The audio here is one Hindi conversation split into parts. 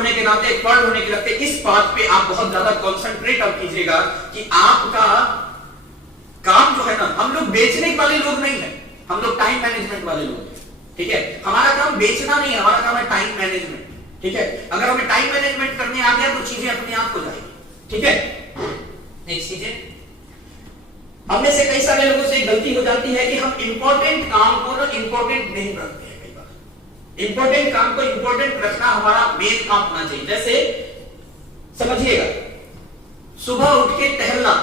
होने के नाते, एक पढ़ होने के नाते इस बात पे आप बहुत ज्यादा कॉन्सेंट्रेट अब कीजिएगा कि आपका काम जो है ना, हम लोग बेचने वाले लोग नहीं है, हम लोग टाइम मैनेजमेंट वाले लोग हैं, ठीक है। हमारा काम बेचना नहीं है, हमारा काम है टाइम मैनेजमेंट, ठीक है। अगर हमें टाइम मैनेजमेंट करने आ गया तो चीजें अपने आप हो जाएगी, ठीक है। नेक्स्ट चीजें, हमने से कई सारे लोगों से गलती हो जाती है कि हम इंपॉर्टेंट काम को ना इंपॉर्टेंट नहीं रखते हैं। कई बार इंपॉर्टेंट काम को इंपॉर्टेंट रखना हमारा मेन काम होना चाहिए। जैसे समझिएगा, सुबह उठ के टहलना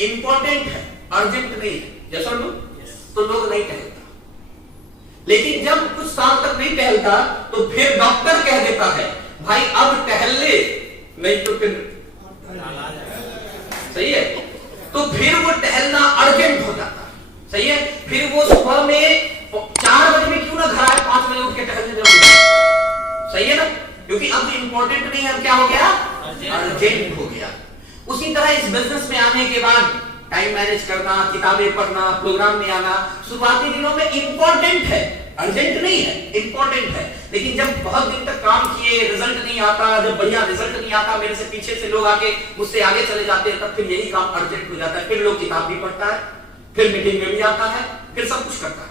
इंपॉर्टेंट है, अर्जेंट नहीं है, जैसा तो लोग नहीं टहलता। लेकिन जब कुछ साल तक नहीं टहलता तो फिर डॉक्टर कह देता है भाई अब टहल ले, नहीं तो फिर सही है, तो फिर वो टहलना अर्जेंट हो जाता है, सही है। फिर वो सुबह में 4 बजे में क्यों ना घर आए, 5 बजे उठ के टहलने जाए, सही है ना, क्योंकि अब इंपॉर्टेंट नहीं है, अब क्या हो गया, अर्जेंट हो गया। उसी तरह इस बिजनेस में आने के बाद टाइम मैनेज करना, किताबें पढ़ना, प्रोग्राम में आना शुरुआती दिनों में इंपॉर्टेंट है, अर्जेंट नहीं है, इंपॉर्टेंट है। लेकिन जब बहुत दिन तक काम किए, रिजल्ट नहीं आता, जब बढ़िया रिजल्ट नहीं आता, मेरे से पीछे से लोग आके मुझसे आगे चले जाते हैं, तब फिर यही काम अर्जेंट हो जाता है। फिर लोग किताब भी पढ़ता है, फिर मीटिंग में भी आता है, फिर सब कुछ करता है।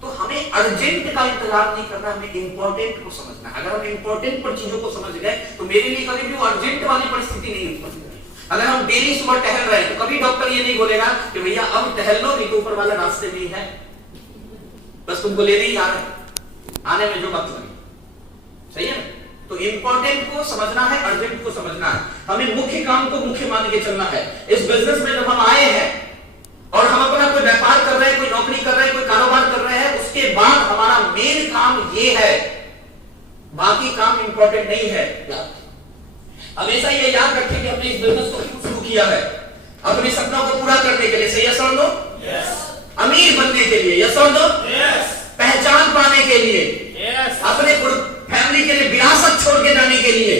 तो हमें अर्जेंट का इंतजार नहीं करना, हमें इंपॉर्टेंट को समझना है। अगर हम इंपॉर्टेंट पर चीजों को समझ गए तो मेरे लिए कभी भी अर्जेंट वाली परिस्थिति नहीं उत्पन्न होगी। अगर हम डेली सुबह टहल रहे हैं तो कभी डॉक्टर ये नहीं बोलेगा कि भैया अब टहल लो, नहीं तो ऊपर वाला रास्ते में ही है, बस तुमको लेने ही आ रहे हैं, आने में जो मत लगे, सही है ना। तो इंपॉर्टेंट को समझना है, अर्जेंट को समझना है। हमें मुख्य काम को मुख्य मान के चलना है। इस बिजनेस में जब हम आए हैं और हम अपना कोई व्यापार कर रहे हैं, कोई नौकरी कर रहे हैं, कोई कारोबार कर रहे हैं, उसके बाद हमारा मेन काम ये है, बाकी काम इंपॉर्टेंट नहीं है। हमेशा ये याद रखें कि हमने इस बिजनेस को क्यों शुरू किया है, अपने सपनों को पूरा करने के लिए, सही यस और नो, अमीर बनने के लिए, यस और नो, पहचान पाने के लिए, अपने फैमिली के लिए विरासत छोड़ के जाने के लिए।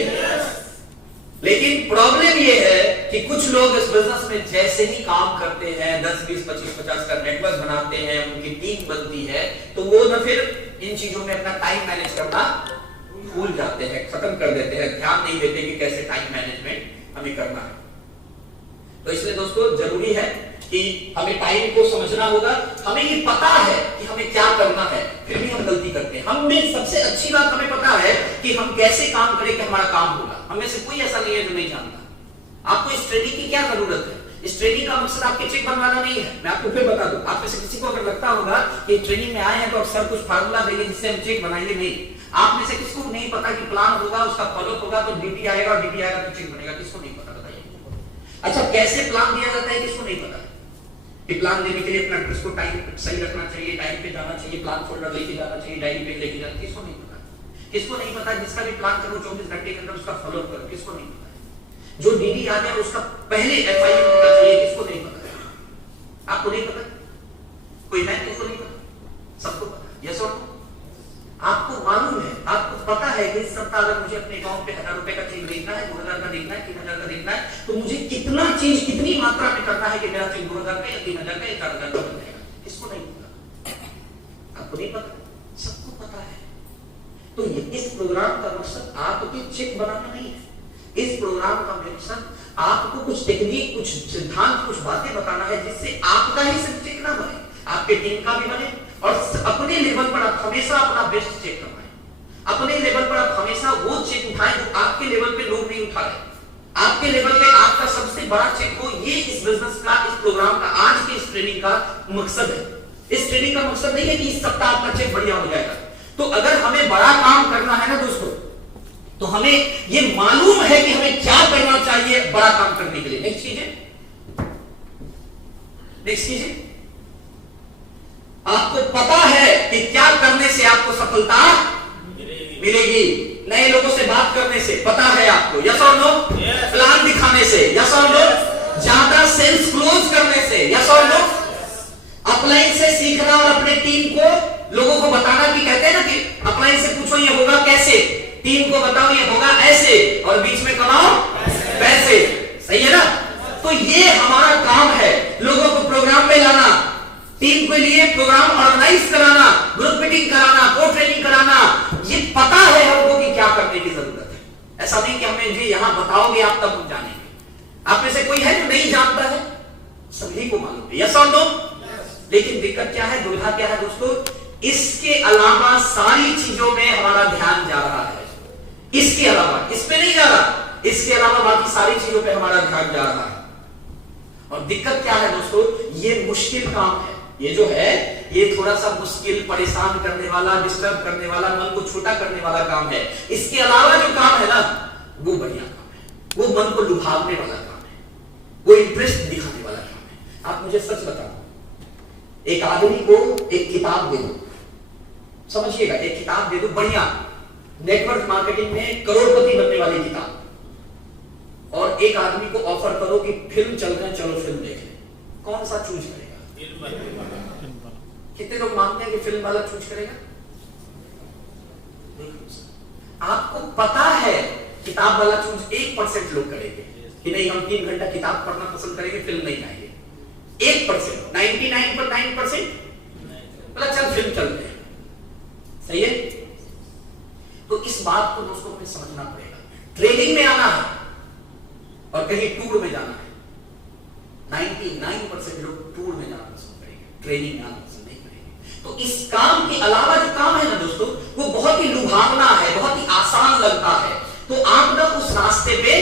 लेकिन प्रॉब्लम ये है कि कुछ लोग इस बिजनेस में जैसे ही काम करते हैं, 10, 20, 25, 50 का नेटवर्क बनाते हैं, उनकी टीम बनती है, तो वो न फिर इन चीजों में अपना टाइम मैनेज करना भूल जाते हैं, खत्म कर देते हैं, ध्यान नहीं देते कि कैसे टाइम मैनेजमेंट हमें करना है। तो इसलिए दोस्तों जरूरी है कि हमें टाइम को समझना होगा। हमें ये पता है कि हमें क्या करना है, फिर भी हम गलती करते हैं। हमें सबसे अच्छी बात हमें पता है कि हम कैसे काम करें कि हमारा काम होगा। हमें से कोई ऐसा नहीं है जो नहीं जानता। आपको इस ट्रेनिंग की क्या जरूरत है? इस ट्रेनिंग का मकसद आपके चेक बनवाना नहीं है। मैं आपको फिर बता दूं, आप में से किसी को अगर लगता होगा कि ट्रेनिंग में आए हैं तो सर कुछ फार्मूला देंगे जिससे हम चेक बनाएंगे, नहीं। आप में से किसको नहीं पता कि प्लान होगा, उसका फॉलो होगा तो डीटी आएगा, और डीटी आएगा तो चेक बनेगा? किसको नहीं पता, बताइए। अच्छा, कैसे प्लान दिया जाता है किसको नहीं पता? कि प्लान देने के लिए अपना इसको टाइम सही रखना चाहिए, टाइम पे जाना चाहिए, प्लान फोल्डर लेके जाना चाहिए, डायरी पे लेके जाना, किसको नहीं पता? किसको नहीं पता? जिसका भी प्लान करो 24 घंटे के अंदर उसका फॉलो करो, किसको नहीं पता? जो डीडी आ जाए उसका पहले एफआईआर होना चाहिए, किसको नहीं पता? आपको नहीं पता? कोई है किसको नहीं पता? सबको पता, यस और नो? आपको मालूम है, आपको पता है कि इस सप्ताह अगर मुझे अपने अकाउंट पे 1000 रुपए का चेक देखना है, 2000 का देखना है, 3000 का देखना है, तो मुझे कितना चीज कितनी मात्रा में करना है कि मेरा चेक 2000 का या 3000 का या 4000 का बन जाएगा? किसको नहीं पता? आपको नहीं पता, सबको पता है। तो इस प्रोग्राम का मकसद आपके चेक बनाना नहीं है। इस प्रोग्राम का मकसद आपको कुछ टेक्निक, कुछ सिद्धांत, कुछ बातें बताना है जिससे आपका ही सिर्फ चेक ना बने, आपके टीम का भी बने, और अपने लेवल पर आप हमेशा अपना बेस्ट चेक करवाएं। अपने लेवल पर आप हमेशा वो चेक उठाएं जो आपके लेवल पे लोग नहीं उठा रहे। आपके लेवल पे आपका सबसे बड़ा चेक हो, ये इस बिजनेस का, इस प्रोग्राम का, आज के इस ट्रेनिंग का मकसद है। इस ट्रेनिंग का मकसद नहीं है कि इस सप्ताह आपका चेक बढ़िया हो जाएगा। तो अगर हमें बड़ा काम करना है ना दोस्तों, तो हमें ये मालूम है कि हमें क्या करना चाहिए बड़ा काम करने के लिए। नेक्स्ट कीजिए, आपको पता है कि क्या करने से आपको सफलता मिलेगी। नए लोगों से बात करने से पता है आपको, यस और नो? प्लान दिखाने से, यस और नो? ज्यादा सेल्स क्लोज करने से, यस और नो? अपलाइन से सीखना और अपने टीम को, लोगों को बताना कि कहते हैं ना कि अपलाइन से पूछो ये होगा कैसे, टीम को बताओ ये होगा ऐसे, और बीच में कमाओ पैसे, सही है ना? तो ये हमारा काम है, लोगों को प्रोग्राम में लाना, टीम के लिए प्रोग्राम ऑर्गेनाइज कराना, ग्रुप मीटिंग कराना, को ट्रेनिंग कराना। ये पता है हमको कि क्या करने की जरूरत ऐसा नहीं कि हमें जी यहां बताओगे आप तब हम जानेंगे। आप में से कोई है जो नहीं जानता है? सभी को मालूम है, यस और नो? लेकिन दिक्कत क्या है, दुविधा क्या है दोस्तों? इसके अलावा सारी चीजों में हमारा ध्यान जा रहा है। इसके अलावा, इसमें नहीं जा रहा, इसके अलावा बाकी सारी चीजों पे हमारा ध्यान जा रहा है। और दिक्कत क्या है दोस्तों? ये मुश्किल काम है। ये जो है ये थोड़ा सा मुश्किल, परेशान करने वाला, डिस्टर्ब करने वाला, मन को छोटा करने वाला काम है। इसके अलावा जो काम है ना, वो बढ़िया काम है, वो मन को लुभावने वाला काम है, वो इंटरेस्ट दिखाने वाला काम है। आप मुझे सच बताओ, एक आदमी को एक किताब दे दो, समझिएगा, एक किताब दे दो बढ़िया, नेटवर्क मार्केटिंग में करोड़पति बनने वाली किताब, और एक आदमी को ऑफर करो कि फिल्म चल रहे हैं, चलो फिल्म देख ले, कौन सा चूज करेगा? कितने लोग मानते हैं कि फिल्म वाला चूज करेगा? आपको पता है किताब वाला चूज 1% लोग करेंगे कि नहीं हम 3 घंटा किताब पढ़ना पसंद करेंगे, फिल्म नहीं आएगी। 1%, 99% मतलब चल फिल्म चलते हैं, सही है? तो इस बात को दोस्तों हमें समझना पड़ेगा। ट्रेनिंग में आना है और कहीं टूर में जाना है, 99% लोग टूर में जाना पसंद करेंगे, ट्रेनिंग में आना पसंद नहीं करेंगे। तो इस काम के अलावा जो काम है ना दोस्तों, वो बहुत ही लुभावना है, बहुत ही आसान लगता है, तो आप ना उस रास्ते पे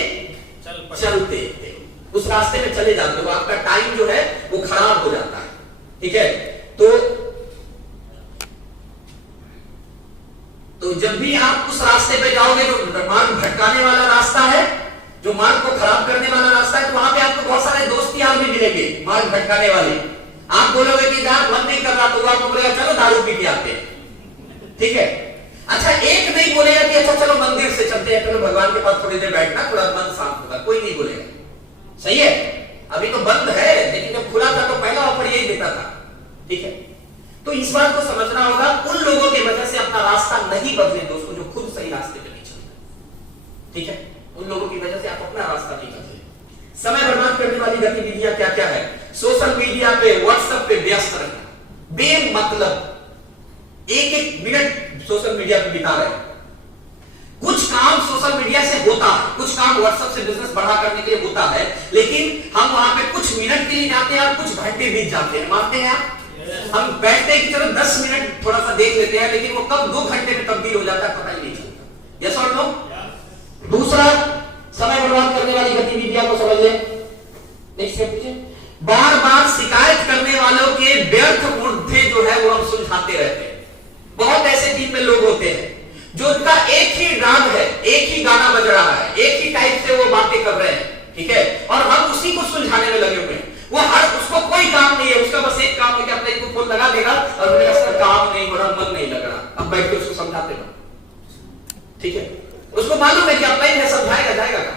चलते थे, उस रास्ते में चले जाते हो, आपका टाइम जो है वो खराब हो जाता है, ठीक है? तो जब भी आप उस रास्ते पे जाओगे जो मार्ग भटकाने वाला रास्ता है, जो मार्ग को खराब करने वाला रास्ता है, तो वहां पे आपको बहुत सारे दोस्त यार भी मिलेंगे मार्ग भटकाने वाले। आप बोलोगे कि यार मन नहीं कर रहा, तो आपको बोलेगा चलो दारू पी के आते हैं, ठीक है? अच्छा, एक नहीं बोलेगा कि अच्छा चलो मंदिर से चलते हैं, चलो भगवान के पास थोड़ी देर बैठना, थोड़ा मन शांत होगा, कोई नहीं बोलेगा, सही है? अभी तो बंद है, लेकिन जब खुला था तो पहला ऑफर यही देता था, ठीक है? तो इस बात को समझना होगा, उन लोगों की वजह से अपना रास्ता नहीं बदले दोस्तों जो खुद सही रास्ते पे नहीं चलते, ठीक है? उन लोगों की वजह से आप अपना रास्ता नहीं बदले। समय बर्बाद करने वाली गतिविधियां क्या क्या है? सोशल मीडिया पे, व्हाट्सएप पे व्यस्त रहना, बेमतलब 1-1 मिनट सोशल मीडिया पे बिता रहे हैं। कुछ काम सोशल मीडिया से होता है, कुछ काम व्हाट्सएप से बिजनेस बढ़ा करने के लिए होता है, लेकिन हम वहां पे कुछ मिनट के लिए जाते हैं और कुछ घंटे बीत जाते हैं, मानते हैं आप? हम बैठते हैं कि चलो 10 मिनट थोड़ा सा देख लेते हैं, लेकिन वो कब 2 घंटे में तब्दील हो जाता है पता ही नहीं चलता, यस और नो? दूसरा, समय बर्बाद करने वाली गतिविधियां को समझ लें। नेक्स्ट पीछे, बार बार शिकायत करने वालों के व्यर्थ मुद्दे जो है वो हम सुलझाते रहते हैं। बहुत ऐसे टीम में लोग होते हैं जो उनका एक ही राग है, एक ही गाना बज रहा है, एक ही टाइप से वो बातें कर रहे हैं, ठीक है? और हम उसी को सुलझाने में लगे हुए हैं। वो उसको कोई काम नहीं है, उसका बस एक काम है कि अपने को फोन लगा देगा और बोलेगा सर काम नहीं हो रहा, मन नहीं लग रहा, अब बैठ के उसको समझाते रहो, ठीक है? उसको मालूम है कि अपलाइन में समझाएगा जाएगा का?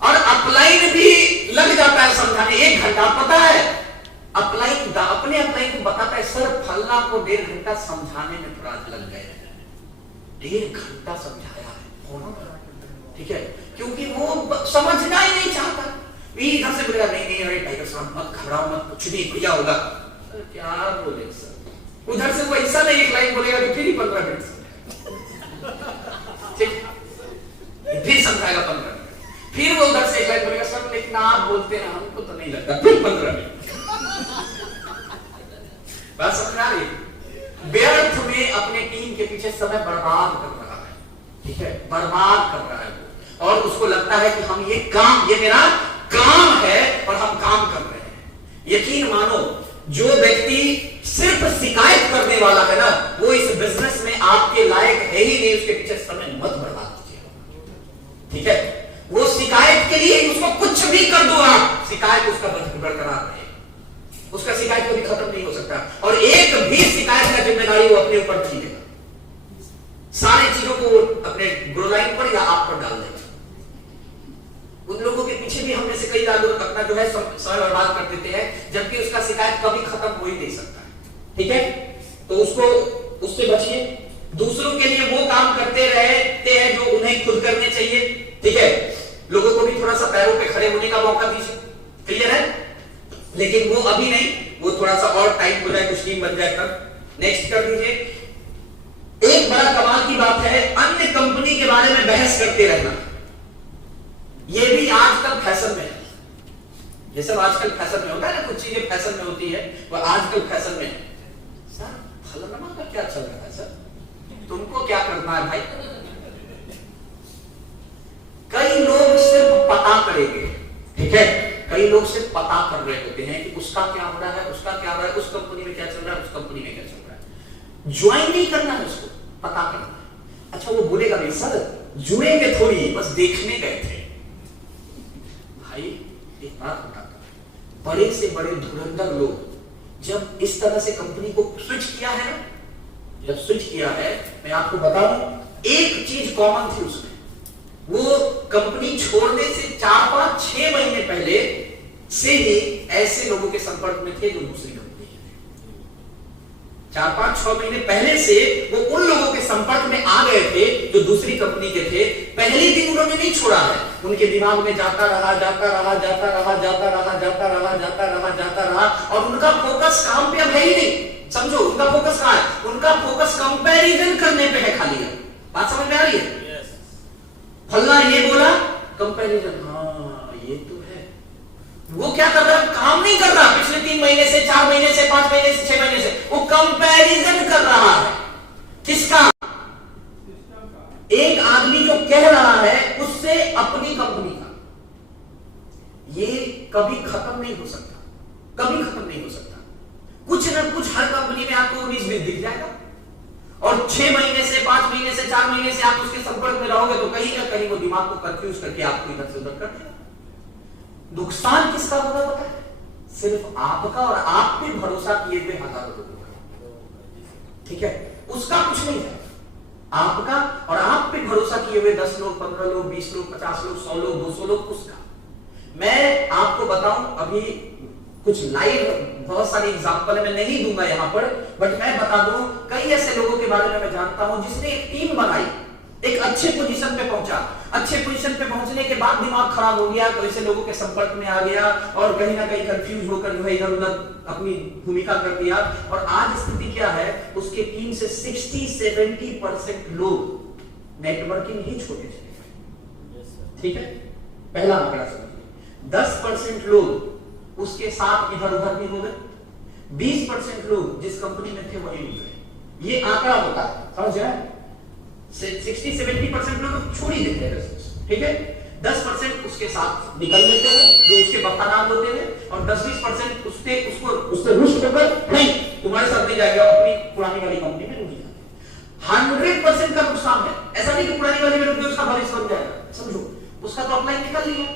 और अपलाइन भी लग जाता है समझाने 1 घंटा, पता है? अपलाइन अपने अपलाइन को बताता है सर फलना को 1.5 घंटा समझाने में थोड़ा लग गए, 1.5 घंटा समझाया है, ठीक है? क्योंकि वो समझना ही नहीं चाहता। इधर से बोलेगा नहीं नहीं अरे टाइगर साहब मत घबराओ मत, कुछ नहीं बढ़िया होगा, क्या बोले सर? उधर से वो ऐसा नहीं एक लाइन बोलेगा कि फिर ही 15 मिनट फिर समझाएगा 15 मिनट, फिर वो उधर से एक लाइन बोलेगा सर लेकिन आप बोलते हैं हमको तो नहीं लगता, फिर 15 मिनट। बात समझ आ रही? व्यर्थ में अपने टीम के पीछे समय बर्बाद कर रहा है, ठीक है? बर्बाद कर रहा है वो, और उसको लगता है कि हम ये मेरा काम है और हम काम कर रहे हैं। यकीन मानो, जो व्यक्ति सिर्फ शिकायत करने वाला है ना, वो इस बिजनेस में आपके लायक है ही नहीं, उसके पीछे समय मत बर्बाद कीजिए, ठीक है? वो शिकायत के लिए उसको कुछ भी कर दो आप, शिकायत उसका बरकरार रहे, उसका शिकायत कभी खत्म नहीं हो सकता, और एक भी शिकायत का जिम्मेदारी वो अपने ऊपर नहीं लेगा, सारी चीजों को अपने ग्रो लाइन पर या आप पर डाल देगा। उन लोगों के पीछे भी हमने से कई लोग अपना जो है समय बर्बाद कर देते हैं, जबकि उसका शिकायत कभी खत्म हो ही नहीं सकता, ठीक है? तो उससे बचिए। दूसरों के लिए वो काम करते रहते हैं जो उन्हें खुद करने चाहिए, ठीक है? लोगों को भी थोड़ा सा पैरों पे खड़े होने का मौका दीजिए, क्लियर है? लेकिन वो अभी नहीं, वो थोड़ा सा और टाइम हो जाए, कुछ टीम बन जाए तब। नेक्स्ट कर दीजिए। एक बड़ा कमाल की बात है, अन्य कंपनी के बारे में बहस करते रहना। यह भी आजकल फैशन में है। ये सब आजकल फैशन में होता है ना, कुछ चीजें फैशन में होती है, वह आजकल फैशन में है। सर फलाना का क्या चल रहा है सर, तुमको क्या करना है भाई? कई लोग सिर्फ पता करेंगे, ठीक है, कई लोग सिर्फ पता कर रहे होते हैं कि उसका क्या हो रहा है, उसका क्या हो रहा है, उस कंपनी में क्या चल रहा है, उस कंपनी में क्या चल रहा है। ज्वाइन नहीं करना है उसको, पता करना है। अच्छा वो बोलेगा नहीं सर जुड़ेंगे थोड़ी, बस देखने गए थे। भाई एक बात बताता हूं, बड़े से बड़े धुरंधर लोग जब इस तरह से कंपनी को स्विच किया है ना, जब स्विच किया है, मैं आपको बताऊं एक चीज कॉमन थी उसमें। वो कंपनी छोड़ने से 4-5-6 महीने पहले से ही ऐसे लोगों के संपर्क में थे जो दूसरी कंपनी के थे। 4-5-6 महीने पहले से वो उन लोगों के संपर्क में आ गए थे जो दूसरी कंपनी के थे। पहले दिन उन्होंने नहीं छोड़ा है, उनके दिमाग में जाता रहा, जाता रहा, जाता रहा, जाता रहा, जाता रहा, जाता रहा, जाता रहा, और उनका फोकस काम पे अब है ही नहीं। समझो उनका फोकस कहां है? उनका फोकस कंपैरिजन करने पे है खाली। बात समझ में आ रही है? फल्ला ये बोला, कंपैरिजन, हाँ ये तो है। वो क्या कर रहा है? काम नहीं कर रहा पिछले 3 महीने से, 4 महीने से, 5 महीने से, 6 महीने से, वो कंपैरिजन कर रहा है। किसका? एक आदमी जो कह रहा है उससे अपनी कंपनी का। ये कभी खत्म नहीं हो सकता, कभी खत्म नहीं हो सकता। कुछ ना कुछ हर कंपनी में आपको 19 बिल दिख जाएगा, और 6 महीने से, 5 महीने से, 4 महीने से आप उसके संपर्क में रहोगे तो कहीं ना कहीं वो दिमाग को कंफ्यूज करके आपको इधर से उधर कर देगा। नुकसान किसका होगा पता है? सिर्फ आपका और आप पे भरोसा किए हुए हजारों लोगों का, ठीक है, उसका कुछ नहीं है। आपका और आप पे भरोसा किए हुए 10 लोग, 15 लोग, 20 लोग, 50 लोग, 100 लोग, 200 लोग, उसका। मैं आपको बताऊं, अभी कुछ लाइव बहुत सारे एग्जांपल है, मैं नहीं दूंगा यहां पर, बट मैं बता दूं कई ऐसे लोगों के बारे में मैं जानता हूं जिसने एक टीम बनाई, एक अच्छे पोजीशन पे पहुंचा। अच्छे पोजीशन पे पहुंचने के बाद दिमाग खराब हो गया, तो ऐसे लोगों के संपर्क में आ गया और कहीं ना कहीं कंफ्यूज होकर जो है इधर उधर अपनी भूमिका कर दिया। और आज स्थिति क्या है, उसके टीम से 60-70% लोग नेटवर्किंग ही छोटे चले, ठीक है, पहला आंकड़ा समझिए। 10% लोग उसके साथ इधर उधर भी हो गए, 20% लोग जिस कंपनी में थे वही हो गए। ये आंकड़ा होता है, समझ रहे हैं? 60-70% लोग छोड़ ही देते हैं, ठीक है, 10% उसके साथ निकल लेते हैं जो उसके वफादार होते हैं, और 10-20% उससे रुष्ट होकर नहीं तुम्हारे साथ नहीं जाएगा, अपनी पुरानी वाली कंपनी में रुक जाएगा। 100% का नुकसान है। ऐसा नहीं कि पुरानी वाली में रुक गए उसका भविष्य बन जाएगा, समझो, उसका तो अपलाइन निकल लिया,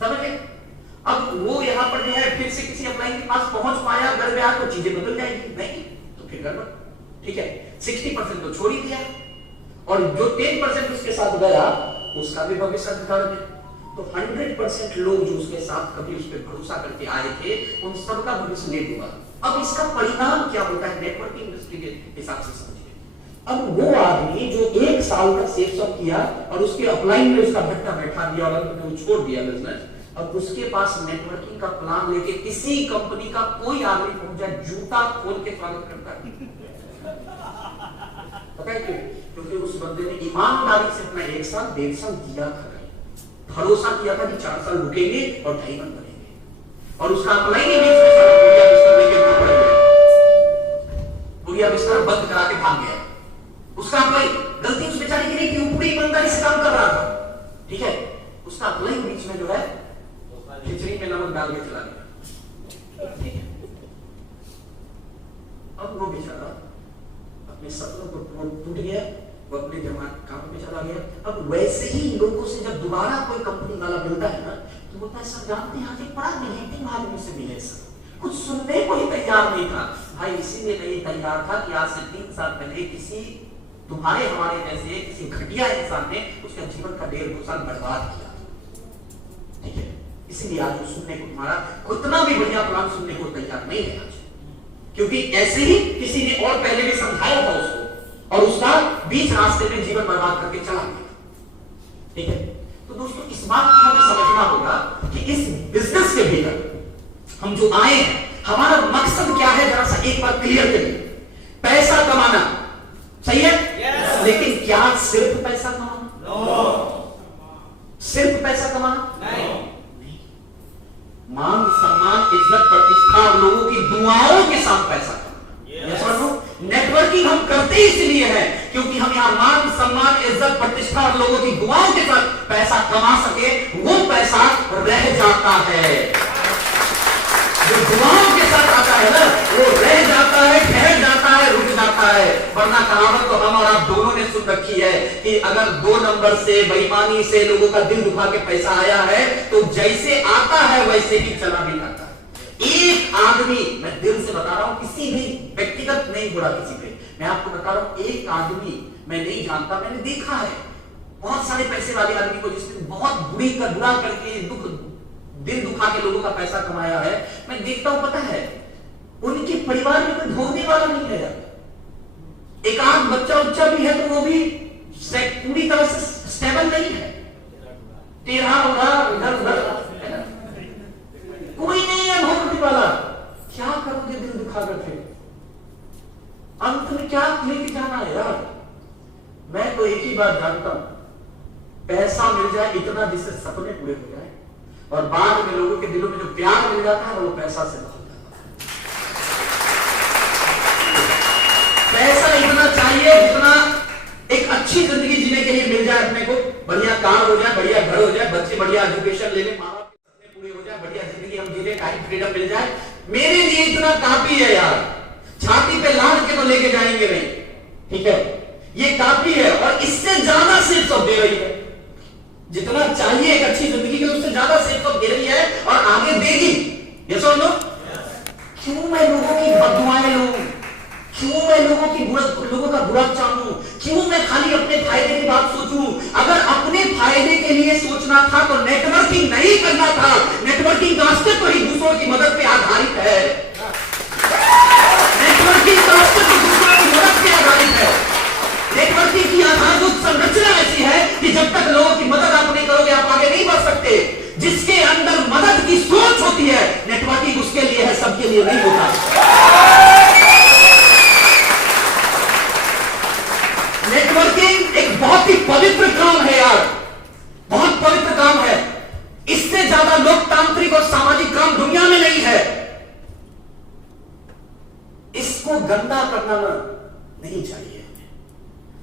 समझ गए? अब वो यहां पर जो है फिर से किसी अपलाइन के पास पहुंच पाया, घर गया तो चीजें बदल जाएगी, नहीं तो फिर गड़बड़, ठीक है। 60% तो छोड़ ही दिया, और जो 10% उसके साथ गया उसका भी भविष्य अंधकार में। तो 100% लोग जो उसके साथ कभी उस पर भरोसा करके आए थे, उन सबका भविष्य लेट हुआ। अब इसका परिणाम क्या होता है नेटवर्किंग इंडस्ट्री के हिसाब से समझिए। अब वो आदमी जो 1 साल का सेव किया और उसके अपलाइन में उसका भट्टा बैठा दिया और अंत में वो छोड़ दिया बिजनेस, अब उसके पास नेटवर्किंग का प्लान लेके किसी कंपनी का कोई आदमी पहुंच जाए, जूता खोल के स्वागत करता है। पता है क्यों? क्योंकि उस बंदे ने ईमानदारी से अपना 1 साल 1.5 साल दिया था, भरोसा किया था कि 4 साल रुकेंगे और 2.5 मन बनेंगे, और उसका अप्लाई नहीं बुढ़िया बिस्तर बंद करा के भाग गया। उसका अप्लाई, गलती उस बेचारे की नहीं थी, पूरी ईमानदारी से काम कर रहा था, ठीक है, उसका अप्लाई बीच में जो है खिचड़ी में नमक डाल के चला गया, ठीक है। अब वो बेचारा अपने सपनों को टूट गया, वो अपने काम पे चला गया। अब वैसे ही लोगों से जब दोबारा कोई कंपनी वाला मिलता है ना, तो बोलता है सर जानते हैं आज बड़ा नेगेटिव आदमी से मिले सर, कुछ सुनने को ही तैयार नहीं था। भाई इसीलिए नहीं तैयार था कि आज से 3 साल पहले किसी तुम्हारे हमारे जैसे किसी घटिया इंसान ने उसका जीवन का 1.5-2 साल बर्बाद किया, ठीक है। इसीलिए आज वो सुनने को तुम्हारा उतना भी बढ़िया प्लान सुनने को तैयार नहीं है आज, क्योंकि ऐसे ही किसी ने और पहले भी समझाया था उसको, और उसका बीच रास्ते में जीवन बर्बाद करके चला गया, ठीक है। तो दोस्तों इस बात को हमें समझना होगा कि इस बिजनेस के भीतर हम जो आए हैं, हमारा मकसद क्या है, जरा सा एक बार क्लियर करिए। नेटवर्किंग हम करते इसलिए हैं क्योंकि हम यहां मान सम्मान इज्जत प्रतिष्ठा और लोगों की दुआओं के साथ पैसा कमा सके। वो पैसा रह जाता है, जो दुआओं के साथ आता है ना वो रह जाता है, ठहर जाता है, रुक जाता है। वरना कहावत तो हम और आप दोनों ने सुन रखी है कि अगर 2 नंबर से बेईमानी से लोगों का दिल दुखा के पैसा आया है तो जैसे आता है वैसे ही चला भी जाता है। एक आदमी, मैं दिल से बता रहा हूं, किसी भी व्यक्तिगत नहीं बुरा किसी पे, मैं आपको बता रहा हूं, एक आदमी मैं नहीं जानता, मैंने देखा है बहुत सारे पैसे वाले आदमी को जिसने बहुत बुरा करके दिल दुखा के लोगों का पैसा कमाया है। मैं देखता हूं, पता है उनके परिवार में कोई भोगने वाला नहीं है। एक आध बच्चा भी है तो वो भी पूरी तरह से स्टेबल नहीं है, टेढ़ा उड़ा इधर उधर, कोई नहीं है भोगने वाला। क्या करोगे दिल दुखा करके, अंत में क्या लेके जाना है यार। मैं तो एक ही बात जानता हूं, पैसा मिल जाए इतना जिससे सपने पूरे हो जाए, और बाद में लोगों के दिलों में जो प्यार मिल जाता है वो पैसा से बहुत जाता है। पैसा इतना चाहिए जितना एक अच्छी जिंदगी जीने के लिए मिल जाए अपने को, बढ़िया कार हो जाए, बढ़िया घर हो जाए, बच्चे बढ़िया एजुकेशन ले ले, माँ बाप के सपने पूरे हो जाए, बढ़िया जिंदगी हम जी ले, टाइम फ्रीडम मिल जाए, मेरे लिए इतना काफी है यार। छाती पे लाद के तो लेके जाएंगे नहीं, ठीक है, ये काफी है। और इससे ज्यादा सिर्फ सब दे रही है, जितना चाहिए एक अच्छी जिंदगी के उससे ज्यादा सिर्फ तो दे रही है और आगे देगी। ये सुन लो, क्यों मैं लोगों की बददुआएं लूं, क्यों मैं लोगों का बुरा चाहूं, क्यों मैं खाली अपने फायदे की बात सोचूं। अगर अपने फायदे के लिए सोचना था तो नेटवर्किंग नहीं करना था। नेटवर्किंग का अस्तित्व ही दूसरों की मदद पे आधारित है, नेटवर्किंग का अस्तित्व दूसरों की मदद पे आधारित है। नेटवर्किंग की आधारभूत संरचना ऐसी है कि जब तक लोगों की मदद आप नहीं करोगे आप आगे नहीं बढ़ सकते। जिसके अंदर मदद की सोच होती है, नेटवर्किंग उसके लिए है, सबके लिए नहीं होता। नेटवर्किंग एक बहुत ही पवित्र काम है यार, बहुत पवित्र काम है। इससे ज्यादा लोकतांत्रिक और सामाजिक काम दुनिया में नहीं है। इसको गंदा करना नहीं चाहिए।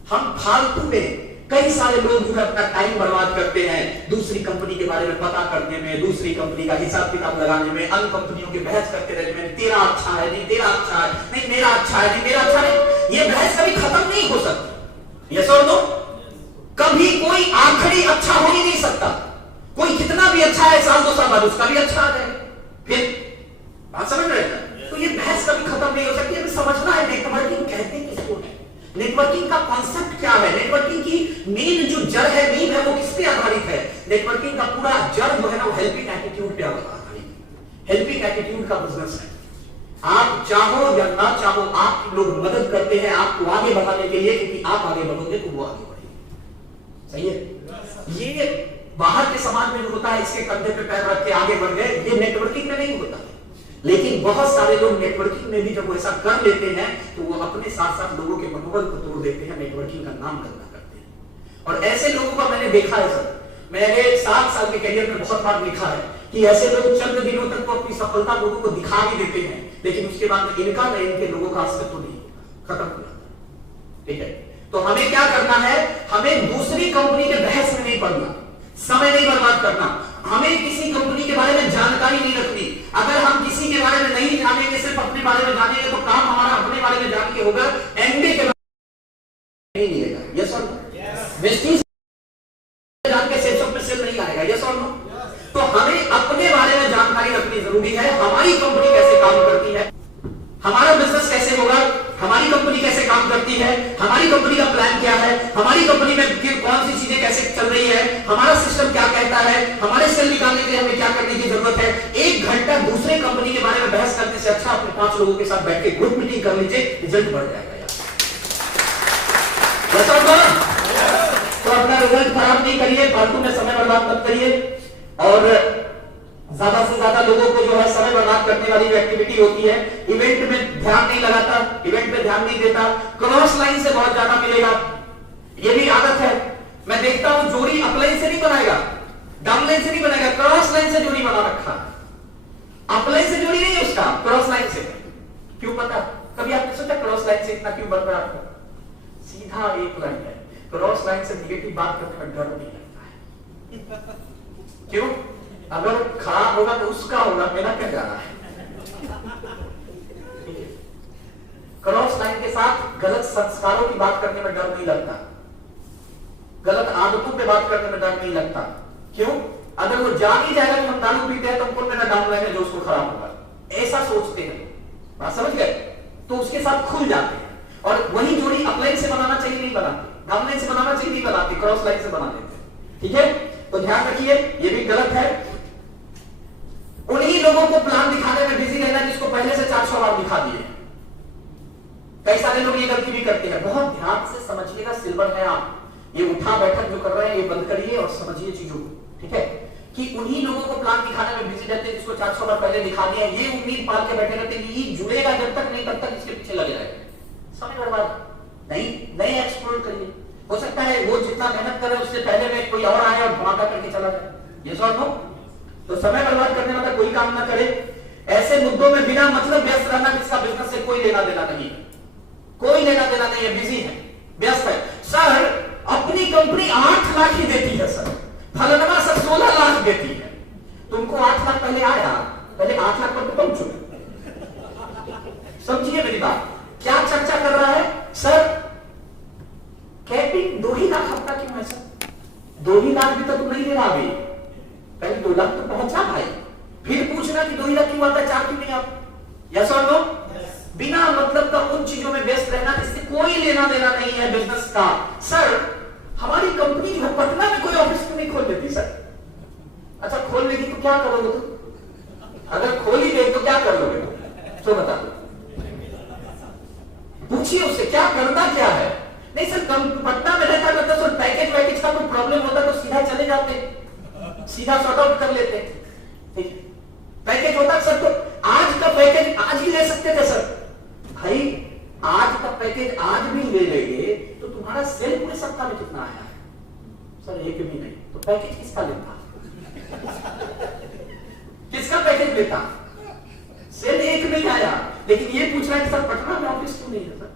हम फालतू में कई सारे लोग जो है अपना टाइम बर्बाद करते हैं दूसरी कंपनी के बारे में पता करने में, दूसरी कंपनी का हिसाब किताब लगाने में, अन्य कंपनियों की बहस करते रहने में, तेरा अच्छा है नहीं, तेरा अच्छा है नहीं, मेरा अच्छा है नहीं, मेरा अच्छा नहीं। ये बहस कभी खत्म नहीं हो सकती। ये सुन लो, कभी कोई आखिरी अच्छा हो ही नहीं सकता। कोई कितना भी अच्छा है, 1 2 साल बाद उसका भी अच्छा आ जाए। फिर बात समझ रहे हैं? तो ये बहस कभी खत्म नहीं हो सकती। हमें समझना है नेटवर्किंग कहते किसको है, नेटवर्किंग का कॉन्सेप्ट क्या है, नेटवर्किंग की मेन जो जड़ है, नींव है, वो किस पे आधारित है। नेटवर्किंग का पूरा जड़ जो है ना वो हेल्पिंग एटीट्यूड पे आधारित है। हेल्पिंग एटीट्यूड का बिजनेस है। आप चाहो या ना चाहो आप लोग मदद करते हैं आपको आगे बढ़ाने के लिए, क्योंकि आप आगे बढ़ोगे तो वो आगे बढ़ेगी। सही है? ये बाहर के समाज में जो होता है इसके कंधे पे पैर रख के आगे बढ़ गए, ये नेटवर्किंग में नहीं होता है। लेकिन बहुत सारे लोग नेटवर्किंग में भी जब ऐसा कर लेते हैं तो वो अपने साथ साथ लोगों के मनोबल को तोड़ देते हैं, नेटवर्किंग का नाम गंदा करते हैं। और ऐसे लोगों को मैंने देखा है सर, मैंने 7 साल के करियर में बहुत बार देखा है कि ऐसे लोग चंद दिनों तक तो अपनी सफलता लोगों को दिखा भी देते हैं, लेकिन उसके बाद इनका न इनके लोगों का अस्तित्व नहीं खत्म हो जाता। ठीक है, तो हमें क्या करना है, हमें दूसरी कंपनी के बहस में नहीं पड़ना, समय नहीं बर्बाद करना, हमें किसी कंपनी के बारे में जानकारी नहीं रखनी। अगर हम किसी के बारे में नहीं जानेंगे, सिर्फ अपने बारे में जानेंगे तो काम हमारा अपने बारे में जान के होगा, एमडी के बारे में नहीं मिलेगा। यस और नो? वेस्टीज जान के सेल्स में सेल नहीं आएगा। यस और नो? तो हमें अपने बारे में जानकारी रखनी जरूरी है। हमारी कंपनी कैसे काम करती है, हमारा बिजनेस कैसे होगा, हमारी कंपनी कैसे काम करती है, हमारी कंपनी का प्लान क्या है, हमारी कंपनी में कौन सी चीजें कैसे चल रही है, हमारा सिस्टम क्या कहता है, हमारे सेल निकालने के लिए हमें क्या करने की जरूरत है। 1 घंटा दूसरे कंपनी के बारे में बहस करने से अच्छा अपने 5 लोगों के साथ बैठ के ग्रुप मीटिंग कर लीजिए, रिजल्ट बढ़ जाएगा यार। तो अपना रिजल्ट खराब नहीं करिए, फालतू में समय बर्बाद मत करिए, और ज्यादा से ज्यादा लोगों को जो है समय बर्बाद करने वाली जो एक्टिविटी होती है, इवेंट में ध्यान नहीं लगाता, इवेंट में ध्यान नहीं देता, क्रॉस लाइन से बहुत ज्यादा मिलेगा, ये भी आदत है। मैं देखता हूं जोड़ी अपलाइन से नहीं बनाएगा, डाउन लाइन से नहीं बनाएगा, क्रॉस लाइन से जोड़ी बना रखा। अपलाइन से जोड़ी नहीं है उसका, क्रॉस लाइन से। क्यों पता? कभी आपने सोचा क्रॉस लाइन से इतना क्यों बन रहा है आपको? सीधा एक लाइन है, क्रॉस लाइन से निगेटिव बात करने में डर नहीं लगता है। क्यों? अगर खराब होगा तो उसका होगा, मेरा क्या जा रहा है? क्रॉस लाइन के साथ गलत संस्कारों की बात करने में डर नहीं लगता, गलत आदतों पे बात करने में डर नहीं लगता। क्यों? अगर वो जान ही जाएगा कि हम दारू पीते हैं तो हमको मेरा डाउन लाइन है जो उसको खराब होगा, ऐसा सोचते हैं। बात समझ गए? तो उसके साथ खुल जाते हैं। और वही जोड़ी अपलाइन से बनाना चाहिए नहीं बनाते, डाउनलाइन से बनाना चाहिए नहीं बनाते, क्रॉस लाइन से बना देते। ठीक है, तो ध्यान रखिए ये भी गलत है। उन्हीं लोगों को प्लान दिखाने में बिजी रहना जिसको पहले से 400 बार दिखा दिए। कई सारे लोग ये गलती भी करते हैं। बहुत ध्यान से समझिएगा, सिल्वर है आप, ये उठा बैठक जो कर रहे हैं ये बंद करिए और समझिए चीजों को। ठीक है, कि उन्हीं लोगों को प्लान दिखाने में बिजी रहते हैं जिसको 400 बार पहले दिखा दिया, ये उम्मीद पाल के बैठे रहते हैं कि ये जुड़ेगा जब तक नहीं तब तक इसके पीछे लगे रहेंगे। समय बर्बाद नहीं एक्सप्लोर करिए। हो सकता है वो जितना मेहनत करे उससे पहले में कोई और आए और धमाका करके चला जाए। ये सॉल्व हो तो समय बर्बाद करने वाला कोई काम ना करे। ऐसे मुद्दों में बिना मतलब व्यस्त रहना जिसका बिजनेस से कोई लेना देना नहीं है, कोई लेना देना नहीं है, बिजी है, व्यस्त है। सर अपनी कंपनी 8 लाख ही देती है सर, फलनवा सर 16 लाख देती है। तुमको 8 लाख पहले आया, पहले 8 लाख पर तो पहुंचो। समझिए मेरी बात, क्या चर्चा कर रहा है सर? कैपिंग 2 ही लाख हफ्ता क्यों है सर? 2 ही लाख भी तो तुम नहीं दे रहा अभी, पहले 2 लाख तो पहुंचा भाई, फिर पूछना कि 2 ही लाख क्यों आता है, 4 क्यों नहीं आता? यस और नो? बिना मतलब का उन चीजों में व्यस्त रहना जिससे कोई लेना देना नहीं है बिजनेस का। सर हमारी कंपनी जो है पटना में कोई ऑफिस क्यों नहीं खोल लेती सर? अच्छा खोल लेगी तो क्या करोगे तुम? अगर खोल ही गई तो क्या कर लोगे? तो बता दो, पूछिए उससे क्या करना क्या है। नहीं सर पटना में रहता करता सर पैकेज वैकेज का कोई प्रॉब्लम होता तो सीधा चले जाते, सीधा सॉर्ट आउट कर लेते। ठीक है, पैकेज होता सर तो आज का पैकेज आज ही ले सकते थे सर। भाई आज का पैकेज आज भी ले लेंगे तो तुम्हारा सेल पूरे सप्ताह में कितना आया है? सर एक भी नहीं, तो पैकेज किसका लेता? किसका पैकेज लेता? सेल एक नहीं आया, लेकिन ये पूछ रहा है कि सर पटना में ऑफिस क्यों नहीं है सर?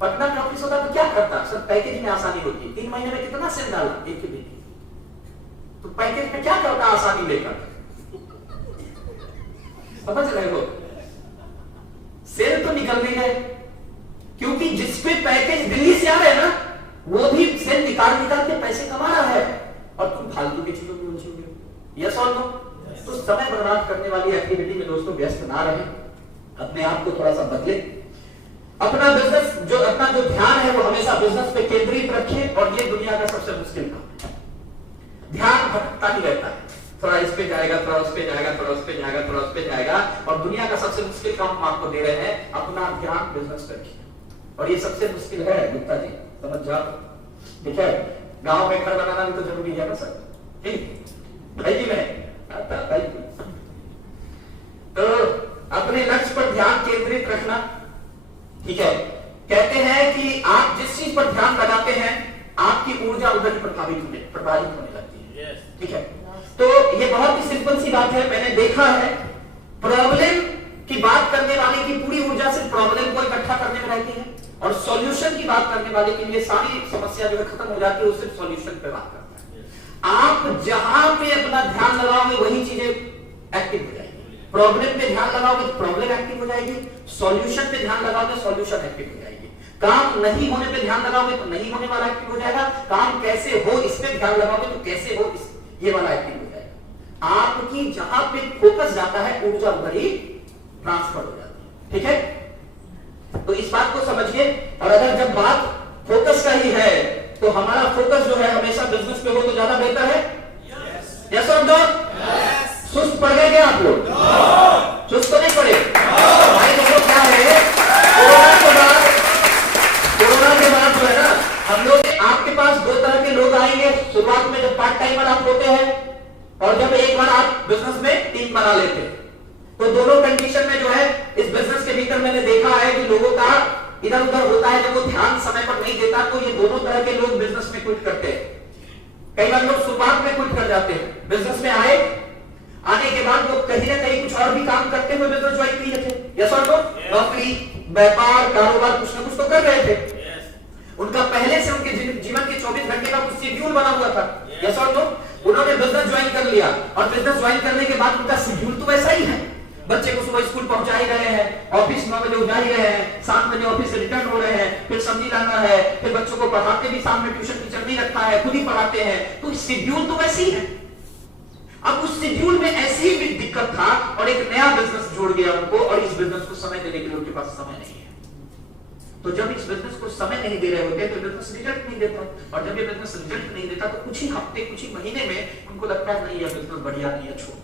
पटना में ऑफिस होता तो क्या करता सर? पैकेज में आसानी होती, 3 महीने में कितना सेल डाला? एक भी नहीं, तो पैकेज में क्या करता आसानी लेकर? समझ रहे हो? सेल तो निकल रही है क्योंकि जिसपे पैकेज दिल्ली से आ रहे हैं ना वो भी सेल निकाल के पैसे कमा रहा है और तुम फालतू की चीजों में उलझोगे। यस और नो? तो समय बर्बाद करने वाली एक्टिविटी में दोस्तों व्यस्त ना रहे, अपने आप को थोड़ा सा बदले, अपना बिजनेस जो अपना जो ध्यान है वो हमेशा बिजनेस पे केंद्रित रखिए। और ये दुनिया का सबसे मुश्किल काम है, ध्यान भटकता ही रहता है, थोड़ा इस पे जाएगा, थोड़ा उस पे जाएगा, थोड़ा उस पे जाएगा, थोड़ा उस पे जाएगा। और दुनिया का सबसे मुश्किल काम हम आपको दे रहे हैं, अपना ध्यान बिजनेस पे रखिए। और ये सबसे मुश्किल है गुप्ता जी, समझ जाओ। ठीक है, गांव में घर बनाना भी तो जरूरी है ना सर? ठीक भाई जी, मैं तो अपने लक्ष्य पर ध्यान केंद्रित रखना। ठीक है, कहते हैं कि आप जिस चीज पर ध्यान लगाते हैं आपकी ऊर्जा उधर ही प्रभावित होने लगती है। ठीक है, तो ये बहुत ही सिंपल सी बात है। मैंने देखा है प्रॉब्लम की बात करने वाले की पूरी ऊर्जा सिर्फ प्रॉब्लम को इकट्ठा करने में रहती है और सॉल्यूशन की बात करने वाले के लिए सारी समस्या जो है खत्म हो जाती है, वो सिर्फ सॉल्यूशन पे बात करता है। आप जहां पे अपना ध्यान लगाओगे वही चीजें एक्टिव हो जाएगी। प्रॉब्लम पे ध्यान लगाओगे तो प्रॉब्लम एक्टिव हो जाएगी, सॉल्यूशन पे ध्यान लगाओगे सॉल्यूशन एक्टिव हो जाएगी। काम नहीं होने पे ध्यान लगाओगे तो नहीं होने वाला एक्टिव हो जाएगा, काम कैसे हो इस पे ध्यान लगाओगे तो कैसे हो ये वाला एक्टिव हो जाएगा। आपकी जहां पे फोकस जाता है ऊर्जा उधर ही ट्रांसफर हो जाती है। ठीक है, तो इस बात को समझिए। और अगर जब बात फोकस का ही है तो हमारा फोकस जो है हमेशा बिजनेस पे हो तो ज्यादा बेहतर है। यस और नो? सुस्त पड़ गए क्या आप लोग? सुस्त तो नहीं पड़े भाई। देखो क्या है, कोरोना के बाद जो है ना हम लोग, आपके पास 2 तरह के लोग आएंगे। शुरुआत में जब पार्ट टाइमर आप होते हैं और जब एक बार आप बिजनेस में टीम बना लेते हैं, तो दोनों कंडीशन में जो है इस बिजनेस के भीतर मैंने देखा है कि लोगों का इधर उधर होता है। जब वो ध्यान समय पर नहीं देता तो ये दोनों तरह के लोग बिजनेस में क्विट करते हैं। कई बार लोग शुरुआत में क्विट कर जाते हैं, बिजनेस में आने के बाद वो कहीं ना कहीं कुछ और भी काम करते हुए बिजनेस ज्वाइन किए थे। यस और नो? नौकरी व्यापार कारोबार कुछ ना कुछ तो कर रहे थे। उनका पहले से उनके जीवन के 24 घंटे का कुछ शेड्यूल बना हुआ था। यस और नो? उन्होंने बिजनेस ज्वाइन कर लिया और बिजनेस ज्वाइन करने के बाद उनका शेड्यूल तो वैसा ही है। बच्चे को सुबह स्कूल पहुंचा ही रहे हैं, ऑफिस 9 बजे उठा ही रहे हैं, 7 बजे ऑफिस से रिटर्न हो रहे हैं, फिर सब्जी लाना है, फिर बच्चों को पढ़ाते भी सामने ट्यूशन टीचर नहीं रखा है, खुद ही पढ़ाते हैं, तो शेड्यूल तो वैसे ही है। अब उस शेड्यूल में ऐसी भी दिक्कत था और एक नया बिजनेस जोड़ गया उनको, और इस बिजनेस को समय देने के लिए उनके पास समय नहीं है। तो जब इस बिजनेस को समय नहीं दे रहे होते तो बिजनेस रिजल्ट नहीं देता, और जब ये बिजनेस रिजल्ट नहीं देता तो कुछ ही हफ्ते कुछ ही महीने में उनको लगता है नहीं, यह बिजनेस बढ़िया नहीं है, छोड़।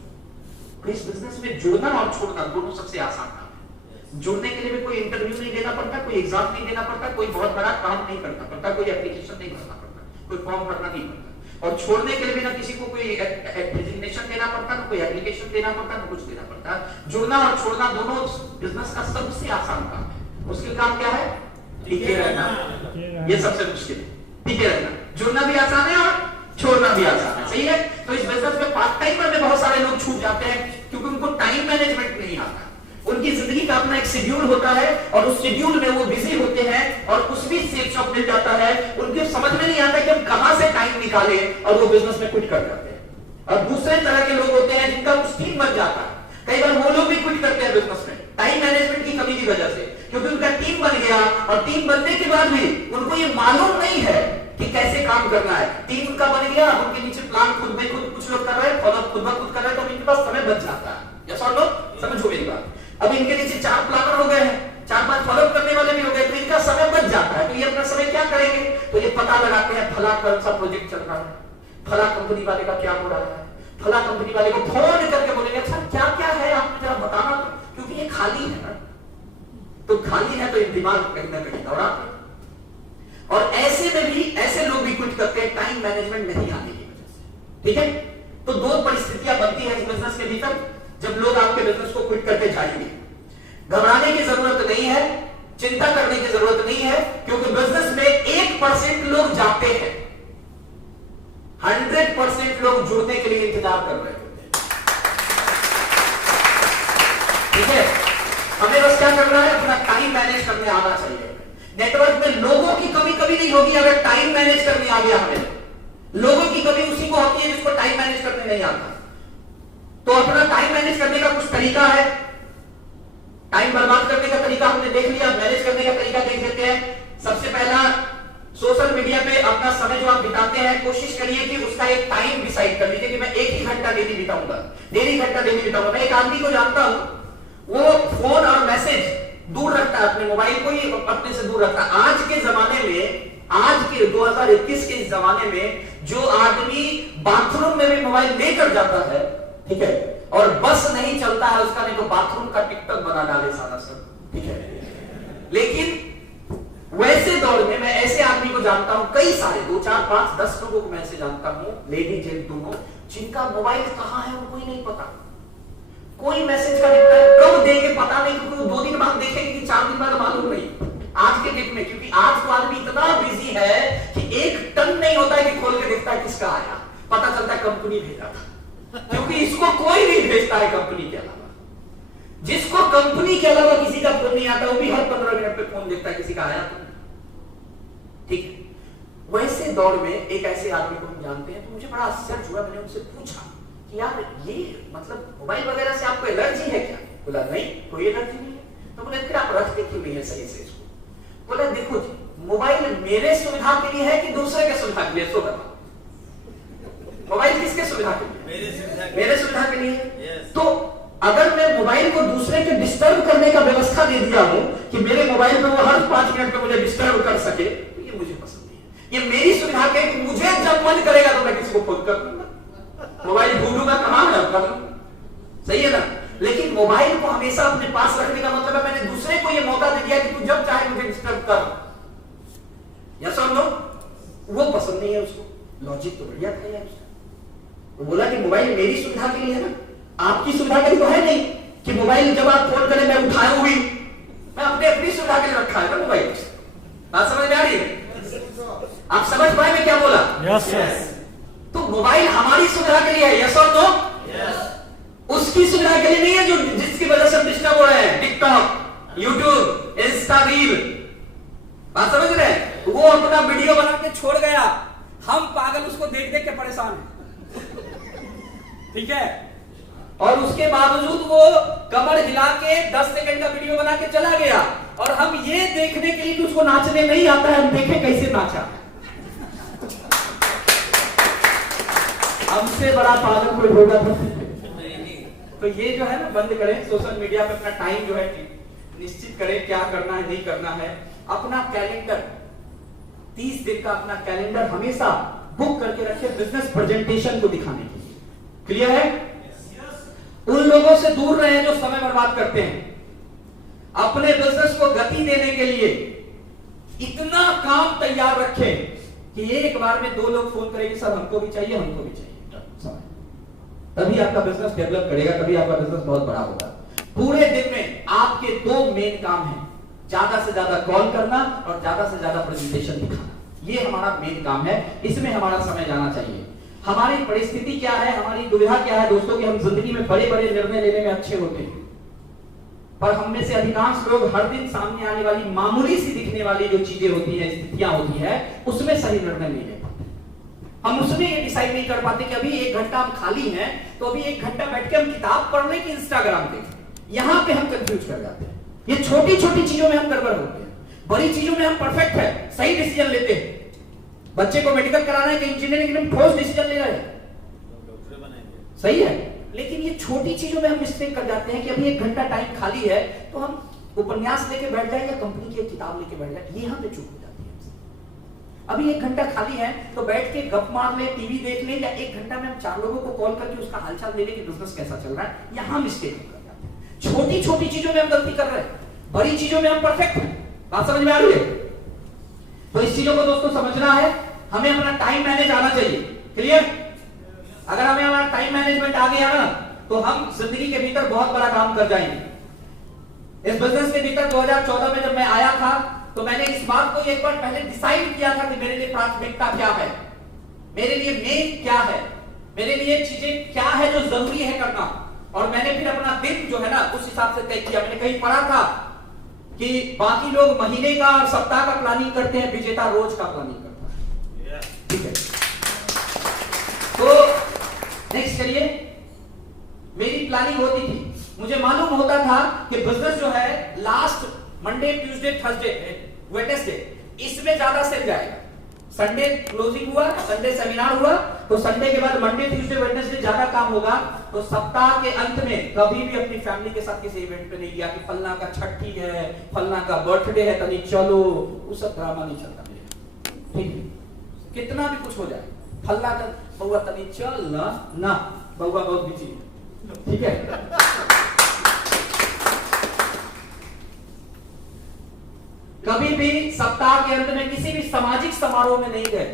तो इस बिजनेस में जुड़ना और छोड़ना दोनों सबसे आसान काम है। जुड़ने के लिए भी कोई इंटरव्यू नहीं देना पड़ता, कोई एग्जाम नहीं देना पड़ता, कोई बहुत बड़ा काम नहीं करना पड़ता, कोई एप्लीकेशन नहीं भरना पड़ता, कोई फॉर्म भरना नहीं पड़ता। और छोड़ने के लिए भी ना किसी को कोई रेजिग्नेशन देना पड़ता, ना कोई एप्लीकेशन देना पड़ता, ना कुछ देना पड़ता। जुड़ना और छोड़ना दोनों बिजनेस का सबसे आसान काम है। मुश्किल काम क्या है? टिके रहना। ये सबसे मुश्किल है, टिके रहना। जुड़ना भी आसान है और छोड़ना भी आसान है, सही है। तो इस बिजनेस में पार्ट टाइमर में बहुत सारे लोग छूट जाते हैं क्योंकि उनको टाइम मैनेजमेंट नहीं आता। उनकी जिंदगी का अपना एक शेड्यूल होता है और उस शेड्यूल में वो बिजी होते हैं और उसमें सेफ शॉप मिल जाता है, उनके समझ में नहीं आता कि हम कहां से टाइम निकाले और वो बिजनेस में क्विट कर जाते हैं। और दूसरे तरह के लोग होते हैं जिनका कुछ टीम बन जाता है, कई बार वो लोग भी क्विट करते हैं बिजनेस में टाइम मैनेजमेंट की कमी की वजह से, क्योंकि उनका टीम बन गया और टीम बनने के बाद भी उनको ये मालूम नहीं है कि कैसे काम करना है। टीम उनका बन गया, उनके नीचे प्लान खुद में खुद कुछ लोग कर रहे हैं, फॉलो खुद ब खुद कर रहे हैं, तो इनके पास समय बच जाता है। यस और नो? समझो मेरी बात। अब इनके नीचे 4 प्लानर हो गए हैं, 4-5 फॉलो करने वाले भी हो गए, तो इनका समय बच जाता है। तो ये अपना समय क्या करेंगे? तो ये पता लगाते हैं फला कौन सा प्रोजेक्ट चल रहा है, फला कंपनी वाले का क्या हो रहा है, फला कंपनी वाले को फोन करके बोलेंगे अच्छा क्या क्या है आप जरा बताना, क्योंकि ये खाली है ना, तो खाली है तो ये दिमाग कहीं ना कहीं दौड़ाते हैं। और ऐसे में भी ऐसे लोग भी क्विट करते हैं टाइम मैनेजमेंट नहीं आने की वजह से। ठीक है, तो 2 परिस्थितियां बनती है इस बिजनेस के भीतर जब लोग आपके बिजनेस को क्विट करके जाएंगे। घबराने की जरूरत नहीं है, चिंता करने की जरूरत नहीं है, क्योंकि बिजनेस में 1% लोग जाते हैं, 100% लोग जुड़ने के लिए इंतजार कर रहे होते हैं। ठीक है, हमें बस क्या करना है, अपना टाइम मैनेज करने आना चाहिए। नेटवर्क में लोगों की कमी कभी नहीं होगी अगर टाइम मैनेज करने आ गया हमें। लोगों की कमी उसी को होती है जिसको टाइम मैनेज करने नहीं आता। तो अपना टाइम मैनेज करने का कुछ तरीका है। टाइम बर्बाद करने का तरीका हमने देख लिया, मैनेज करने का तरीका देख लेते हैं। सबसे पहला, सोशल मीडिया पे अपना समय जो आप बिताते हैं, कोशिश करिए कि उसका एक टाइम डिसाइड कर लीजिए कि मैं 1 ही घंटा डेली बिताऊंगा, डेली घंटा डेली बिताऊंगा। मैं एक आदमी को जानता हूं, वो फोन और मैसेज दूर रखता है, अपने मोबाइल को ही अपने से दूर रखता है। आज के जमाने में, आज के 2021 के इस जमाने में जो आदमी बाथरूम में भी मोबाइल लेकर जाता है, ठीक है, और बस नहीं चलता है उसका, नहीं तो बाथरूम का टिकटॉक बना डाले सारा सब, ठीक है। लेकिन वैसे दौर में मैं ऐसे आदमी को जानता हूं, कई सारे 2, 4, 5, 10 लोगों को मैं ऐसे जानता हूं, लेडी जेंट दोनों, जिनका मोबाइल कहां है उनको ही नहीं पता। कोई मैसेज का रिप्लाई कब देंगे पता नहीं, क्योंकि वो 2 दिन बाद देखेंगे कि 4 दिन बाद मालूम नहीं। आज के डेट में, क्योंकि आज तो आदमी इतना बिजी है कि 1 टन नहीं होता है कि खोल के देखता है किसका आया, पता चलता है कंपनी भेजा था, क्योंकि इसको कोई नहीं भेजता है कंपनी के अलावा। जिसको कंपनी के अलावा किसी का फोन नहीं आता, वो भी हर 15 मिनट पे फोन देखता है किसी का आया तो। ठीक है, वैसे दौर में एक ऐसे आदमी को हम जानते हैं, तो मुझे बड़ा आश्चर्य हुआ। मैंने उनसे पूछा कि यार ये मतलब मोबाइल वगैरह से आपको एलर्जी है क्या? बोला नहीं, कोई एलर्जी नहीं है। तो बोले फिर आप रखते क्यों नहीं है सही से इसको? बोला देखो जी, मोबाइल मेरे सुविधा के लिए है कि दूसरे के सुविधा के लिए? सो बताओ, मोबाइल किसके सुविधा के लिए? मेरे सुविधा के लिए। तो अगर मैं मोबाइल को दूसरे के डिस्टर्ब करने का व्यवस्था दे दिया हूं कि मेरे मोबाइल में वो हर 5 मिनट में मुझे डिस्टर्ब कर सके, तो ये मुझे पसंद नहीं है। ये मेरी सुविधा के, मुझे जब मन करेगा तो मैं किसी को फोन कर दूंगा, मोबाइल ढूंढूंगा कहां है, कर लूं, सही है ना। लेकिन मोबाइल को हमेशा अपने पास रखने का मतलब है मैंने दूसरे को यह मौका दे दिया कि तू जब चाहे मुझे डिस्टर्ब कर। यस और नो? वो पसंद नहीं है उसको। लॉजिक तो बढ़िया था यार उसका। वो बोला कि मोबाइल मेरी सुविधा के लिए है ना, आपकी सुविधा के लिए तो है नहीं कि मोबाइल जब आप फोन करें मैं उठाऊं हुई, मैं अपनी सुविधा के लिए रखा है ना मोबाइल। बात समझ में आ रही है? आप समझ पाए मैं क्या बोला? यस। तो मोबाइल हमारी सुविधा के लिए है, यस और नो? यस। उसकी सुविधा के लिए नहीं है जो जिसकी वजह से हम डिस्टर्ब हो रहे हैं। TikTok, YouTube, Insta, Insta reel, बात समझ रहे हैं? वो अपना वीडियो बना के छोड़ गया, हम पागल उसको देख देख के परेशान हैं, ठीक है? और उसके बावजूद वो कमर हिला के 10 सेकंड का वीडियो बना के चला गया, और हम ये देखने के लिए कि उसको नाचने नहीं आता है, हम देखे कैसे नाचा। हमसे बड़ा पागल कोई होगा तो ये जो है ना बंद करें, सोशल मीडिया पे अपना टाइम जो है निश्चित करें, क्या करना है नहीं करना है। अपना कैलेंडर 30 दिन का अपना कैलेंडर हमेशा बुक करके रखे बिजनेस प्रेजेंटेशन को दिखाने के लिए। क्लियर है? उन लोगों से दूर रहे जो समय बर्बाद करते हैं। अपने बिजनेस को गति देने के लिए इतना काम तैयार रखें कि एक बार में 2 लोग फोन करेंगे, सर हमको भी चाहिए, हमको भी चाहिए। तभी आपका बिजनेस डेवलप करेगा, तभी आपका बिजनेस बहुत बड़ा होगा। पूरे दिन में आपके 2 मेन काम हैं, ज्यादा से ज्यादा कॉल करना और ज्यादा से ज्यादा प्रेजेंटेशन दिखाना। ये हमारा मेन काम है, इसमें हमारा समय जाना चाहिए। हमारी परिस्थिति क्या है, हमारी दुविधा क्या है दोस्तों, कि हम जिंदगी में बड़े बड़े निर्णय लेने में अच्छे होते हैं, पर हम में से अधिकांश लोग हर दिन सामने आने वाली मामूली सी दिखने वाली जो चीजें होती हैं, स्थितियां होती है, उसमें सही निर्णय नहीं ले पाते। हम उसमें ये डिसाइड नहीं कर पाते कि अभी 1 घंटा हम खाली हैं, तो अभी 1 घंटा बैठ के हम किताब पढ़ लें कि इंस्टाग्राम देखें। यहां पे हम कंफ्यूज कर जाते हैं। ये छोटी छोटी चीजों में हम गड़बड़ होते हैं, बड़ी चीजों में हम परफेक्ट है, सही डिसीजन लेते हैं। बच्चे को मेडिकल कराना है कि इंजीनियरिंग में ठोस डिसीजन ले रहे हैं, सही है, लेकिन ये छोटी चीजों में हम मिस्टेक कर जाते हैं कि अभी 1 घंटा टाइम खाली है, तो हम उपन्यास लेके बैठ जाए या कंपनी की किताब लेके बैठ जाए, यहां पे चूक हो जाती है। अभी 1 घंटा खाली है तो बैठ के गप मार ले, टीवी देख ले, या 1 घंटा में हम 4 लोगों को कॉल करके उसका हालचाल ले ले कि बिजनेस कैसा चल रहा है, यहां मिस्टेक कर जाते हैं। छोटी छोटी चीजों में हम गलती कर रहे हैं, बड़ी चीजों में हम परफेक्ट हैं। बात समझ में आ रही है? तो इस चीजों को दोस्तों समझना है, हमें अपना टाइम मैनेज आना चाहिए। क्लियर? अगर हमें हमारा टाइम मैनेजमेंट आ गया ना, तो हम जिंदगी के भीतर बहुत बड़ा काम कर जाएंगे। इस बिजनेस के भीतर 2014 में जब मैं आया था, तो मैंने इस बात को एक बार पहले डिसाइड किया था कि मेरे लिए प्राथमिकता क्या है, मेरे लिए मेन क्या है, मेरे लिए चीजें क्या है जो जरूरी है करना। और मैंने फिर अपना दिन जो है ना उस हिसाब से तय किया। मैंने कहीं पढ़ा था कि बाकी लोग महीने का और सप्ताह का प्लानिंग करते हैं, विजेता रोज का प्लानिंग करता है। ठीक है, तो नेक्स्ट करिए। मेरी प्लानिंग होती थी, मुझे मालूम होता था कि बिजनेस जो है last Monday, Tuesday, Thursday, Wednesday इसमें ज्यादा सेल जाएगा। संडे क्लोजिंग हुआ, संडे सेमिनार हुआ, तो संडे के बाद मंडे, ट्यूसडे, वेडनेसडे ज्यादा काम होगा। तो सप्ताह के अंत में कभी भी अपनी फैमिली के साथ किसी इवेंट पे नहीं गया कि फलना का छठी है, फलना का बर्थडे है, तनी चलो, वो सब ड्रामा नहीं चलता मेरे। ठीक है, कितना भी कुछ हो जाए, फलना का बउआ तनी चल ना, बउआ बहुत बिजी है। ठीक है, कभी भी सप्ताह के अंत में किसी भी सामाजिक समारोह में नहीं गए,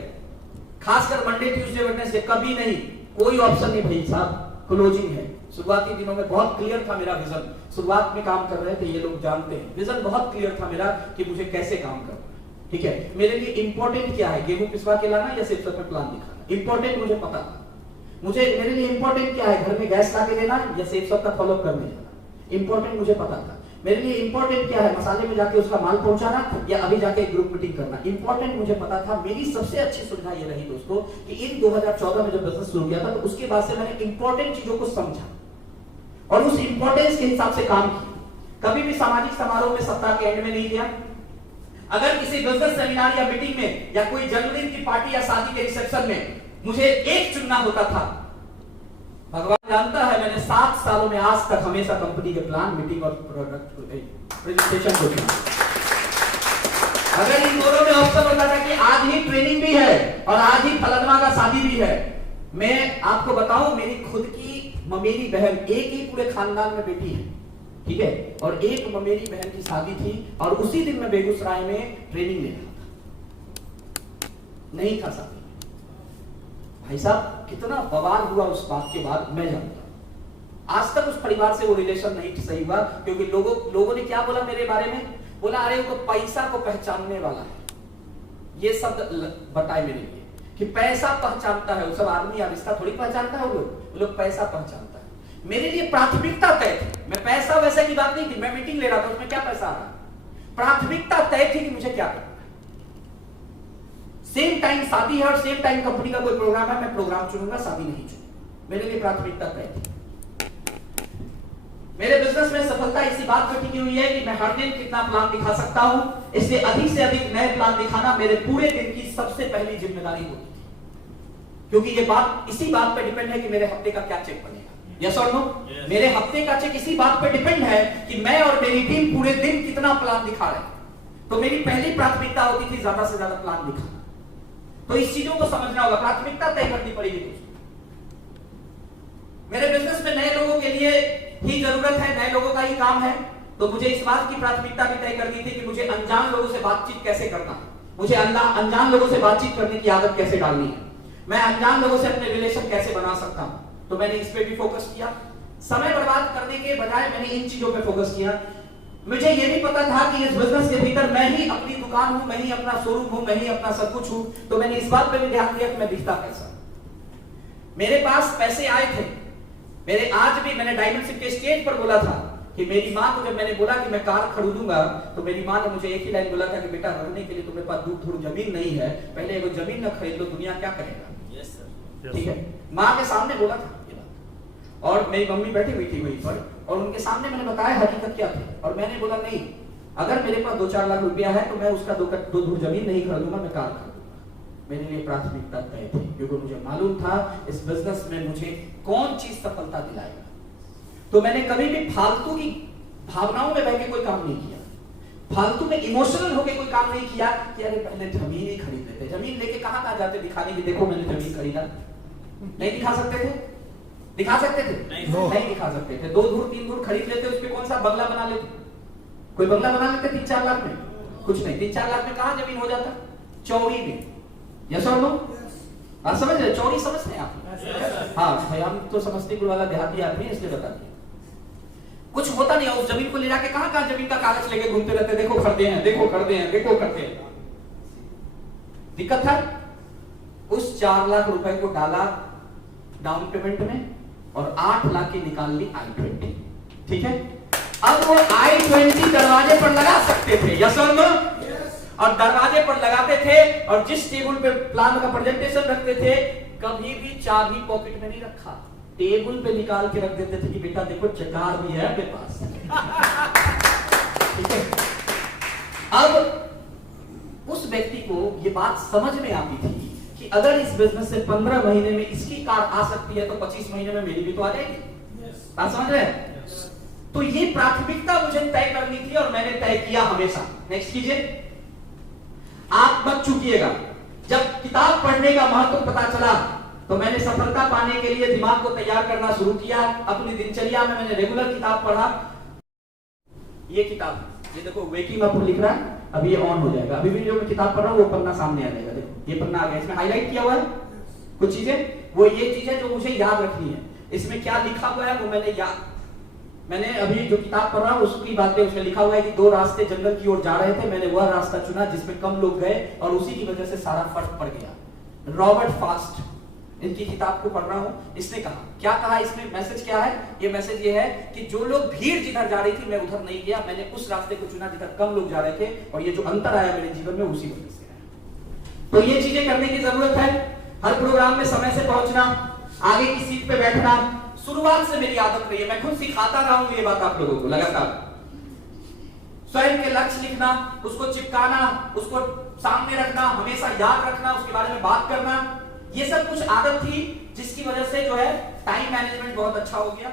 खासकर मंडे, ट्यूसडे, वेडनेसडे कभी नहीं। कोई ऑप्शन नहीं भाई साहब, क्लोजिंग है। शुरुआती दिनों में बहुत क्लियर था मेरा विजन, शुरुआत में काम कर रहे थे, ये लोग जानते हैं, विजन बहुत क्लियर था मेरा कि मुझे कैसे काम करना है। ठीक है, मेरे लिए इंपॉर्टेंट क्या है, गेहूं पिसवा के लाना या सिर्फ में प्लान दिखाना, इंपॉर्टेंट मुझे पता था। मेरे लिए इंपॉर्टेंट क्या है, घर में गैस ला के देना या सिर्फ सबका फॉलो करने जाना, इंपॉर्टेंट मुझे पता था। मेरे लिए इंपॉर्टेंट क्या है, मसाले में जाके उसका माल पहुंचाना या अभी जाके ग्रुप मीटिंग करना, इंपॉर्टेंट मुझे पता था। मेरी सबसे अच्छी सुविधा ये रही दोस्तों कि इन 2014 में जब बिजनेस शुरू किया था, तो उसके बाद से मैंने इंपॉर्टेंट चीजों को समझा और उस इंपॉर्टेंस के हिसाब से काम किया। कभी भी सामाजिक समारोह में सप्ताह के एंड में नहीं गया। अगर किसी बिजनेस सेमिनार या मीटिंग में या कोई जन्मदिन की पार्टी या शादी के रिसेप्शन में मुझे एक चुनना होता था, भगवान जानता है मैंने 7 सालों में आज तक हमेशा कंपनी के प्लान, मीटिंग और प्रोडक्ट प्रेजेंटेशन को चुना। अगर इन दोनों में ऑप्शन होता था कि आज ही ट्रेनिंग भी है और आज ही फलनमा का शादी भी है, मैं आपको बताऊं मेरी खुद की ममेरी बहन, एक ही पूरे खानदान में बेटी है, ठीक है, और एक ममेरी बहन की शादी थी और उसी दिन मैं बेगूसराय में ट्रेनिंग ले रहा था, नहीं था शादी। भाई साहब कितना बवाल हुआ उस बात के बाद, मैं जानता हूं। आज तक उस परिवार से वो रिलेशन नहीं सही हुआ, क्योंकि लोगों ने क्या बोला मेरे बारे में, बोला अरे वो तो पैसा को पहचानने वाला है। ये शब्द बताए मेरे लिए कि पैसा पहचानता है, वो सब आदमी या रिश्ता थोड़ी पहचानता है, वो लोग पैसा पहचानता है। मेरे लिए प्राथमिकता तय थी, मैं पैसा वैसे की बात नहीं थी। मैं मीटिंग ले रहा था, उसमें क्या पैसा आ रहा है, प्राथमिकता तय थी कि मुझे क्या करना है। सेम टाइम शादी है और सेम टाइम कंपनी का कोई प्रोग्राम है, मैं प्रोग्राम चुनूंगा, शादी नहीं चुनूंगा। मेरे लिए प्राथमिकता तय थी। मेरे बिजनेस में सफलता इसी बात पर टिकी हुई है कि मैं हर दिन कितना प्लान दिखा सकता हूं, इसलिए अधिक से अधिक नए प्लान दिखाना मेरे पूरे दिन की सबसे पहली जिम्मेदारी होती थी, क्योंकि ये बात इसी बात पर डिपेंड है कि मेरे हफ्ते का क्या चेक बनेगा। यस और नो? मेरे हफ्ते का चेक इसी बात पर डिपेंड है कि मैं और मेरी टीम पूरे दिन कितना प्लान दिखा रहे हैं। तो मेरी पहली प्राथमिकता होती थी ज्यादा से ज्यादा प्लान दिखाना। तो इस चीजों को समझना होगा, प्राथमिकता तय करनी पड़ेगी दोस्तों। मेरे बिजनेस में नए लोगों के लिए ही जरूरत है, नए लोगों का ही काम है, तो मुझे इस बात की प्राथमिकता भी तय करनी थी कि मुझे अनजान लोगों से बातचीत कैसे करना है, मुझे अनजान लोगों से बातचीत करने की आदत कैसे डालनी है, मैं अनजान लोगों से अपने रिलेशन कैसे बना सकता हूं। तो मैंने इस पे भी फोकस किया। समय बर्बाद करने के बजाय मैंने इन चीजों पे फोकस किया। मुझे ये भी पता था कि इस बिजनेस के भीतर मैं ही अपनी दुकान हूं, मैं ही अपना शोरूम हूं, मैं ही अपना सब कुछ हूं। तो मैंने इस बात पे भी ध्यान दिया कि मैं दिखता कैसा। मेरे पास पैसे आए थे, मेरे आज भी मैंने डायमंड सिप के स्टेज पर बोला था कि मेरी माँ को जब मैंने बोला कि मैं कार खरीदूंगा, तो मेरी माँ ने मुझे एक ही लाइन बोला था कि बेटा रहने के लिए तुम्हारे पास दूर थोड़ी जमीन नहीं है, पहले एक जमीन न खरीद लो, दुनिया क्या करेगा। Yes sir. ठीक है, माँ के सामने बोला था ये बात। और मेरी मम्मी बैठी हुई थी वहीं पर और उनके सामने मैंने बताया हकीकत क्या थी। और मैंने बोला नहीं, अगर मेरे पास 2-4 लाख रुपया है तो मैं उसका दो धूर जमीन नहीं खरीदूंगा, मैं कार खरीदूंगा। मेरे लिए प्राथमिकता तय थी, क्योंकि मुझे मालूम था इस बिजनेस में मुझे कौन चीज सफलता दिलाएगा। तो मैंने कभी भी फालतू की भावनाओं में बह के कोई काम नहीं किया, फालतू में इमोशनल होके कोई काम नहीं किया कि अरे पहले जमीन ही खरीद लेते। जमीन लेके कहां जाते दिखाने की, देखो मैंने जमीन खरीदा। नहीं दिखा सकते थे? दिखा सकते थे? नहीं दिखा सकते थे। 2 धूर 3 धूर खरीद लेते, उस पे कौन सा बंगला बना लेते? कोई बंगला बना लेते 3-4 लाख में? कुछ नहीं। 3-4 लाख में कहां जमीन हो जाता? चौड़ी में। यस और नो? आप समझ रहे? चौड़ी समझते हैं आप? हाँ भाई, हम तो समस्तीपुर वाला देहाती आदमी है, इसलिए बता दिया। कुछ होता नहीं, उस जमीन को ले जाके कहां जमीन का कागज लेके घूमते रहते, देखो खरीदे हैं, देखो खरीदे हैं, देखो खरीदे हैं। दिक्कत था उस 4 लाख रुपए को डाला डाउन पेमेंट में और 8 लाख की निकाल ली I-20। ठीक है, अब वो I-20 दरवाजे पर लगा सकते थे। यस और नो? और दरवाजे पर लगाते थे और जिस टेबल पे प्लान का प्रेजेंटेशन रखते थे, कभी भी चाबी पॉकेट में नहीं रखा, टेबल पे निकाल के रख देते थे कि बेटा देखो चकार भी है अपने पास। ठीक है, अब उस व्यक्ति को ये बात समझ में आती थी कि अगर इस बिजनेस से 15 महीने में इसकी कार आ सकती है तो 25 महीने में मेरी भी तो आ जाएगी। आप समझ रहे हैं? तो ये प्राथमिकता मुझे तय करनी थी और मैंने तय किया हमेशा। नेक्स्ट कीजिए। आप मत चूकिएगा, जब किताब पढ़ने का महत्व पता चला तो मैंने सफलता पाने के लिए दिमाग को तैयार करना शुरू किया। अपनी दिनचर्या में मैंने रेगुलर किताब पढ़ा। ये किताब, ये देखो वेकिंग अप लिख रहा है, अभी ये ऑन हो जाएगा। अभी भी जो मैं किताब पढ़ रहा हूँ वो पन्ना सामने आ जाएगा। देखो ये पन्ना आ गया, इसमें हाईलाइट किया हुआ है कुछ चीजें, वो ये चीजें जो मुझे याद रखनी है। इसमें क्या लिखा हुआ है वो मैंने अभी जो किताब पढ़ रहा हूँ उसकी बातें, उसमें लिखा हुआ है कि 2 रास्ते जंगल की ओर जा रहे थे, मैंने वह रास्ता चुना जिसमें कम लोग गए और उसी की वजह से सारा फर्क पड़ गया। रॉबर्ट फास्ट, इनकी किताब को पढ़ रहा हूं। इसने कहा, क्या कहा इसमें, मैसेज क्या है? ये मैसेज ये है कि जो लोग भीड़ जिधर जा रही थी मैं उधर नहीं गया, मैंने उस रास्ते को चुना जिधर कम लोग जा रहे थे और ये जो अंतर आया मेरे जीवन में उसी वजह से आया। तो ये चीजें करने की जरूरत है। हर प्रोग्राम में समय से पहुंचना, आगे की सीट पे बैठना, शुरुआत से मेरी आदत रही है। मैं खुद सिखाता रहा हूं ये बात आप लोगों को लगातार। स्वयं के लक्ष्य लिखना, उसको चिपकाना, उसको सामने रखना, हमेशा याद रखना, उसके बारे में बात करना, ये सब कुछ आदत थी जिसकी वजह से जो है टाइम मैनेजमेंट बहुत अच्छा हो गया।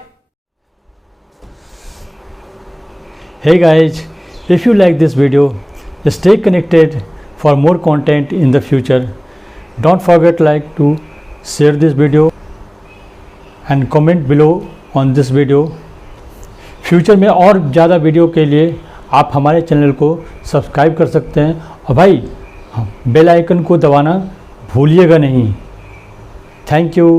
Hey guys, if you like this video, stay connected for more content in the future. Don't forget to share this video and comment below on this video. Future में और ज़्यादा वीडियो के लिए आप हमारे चैनल को सब्सक्राइब कर सकते हैं और भाई बेल आइकन को दबाना भूलिएगा नहीं। Thank you.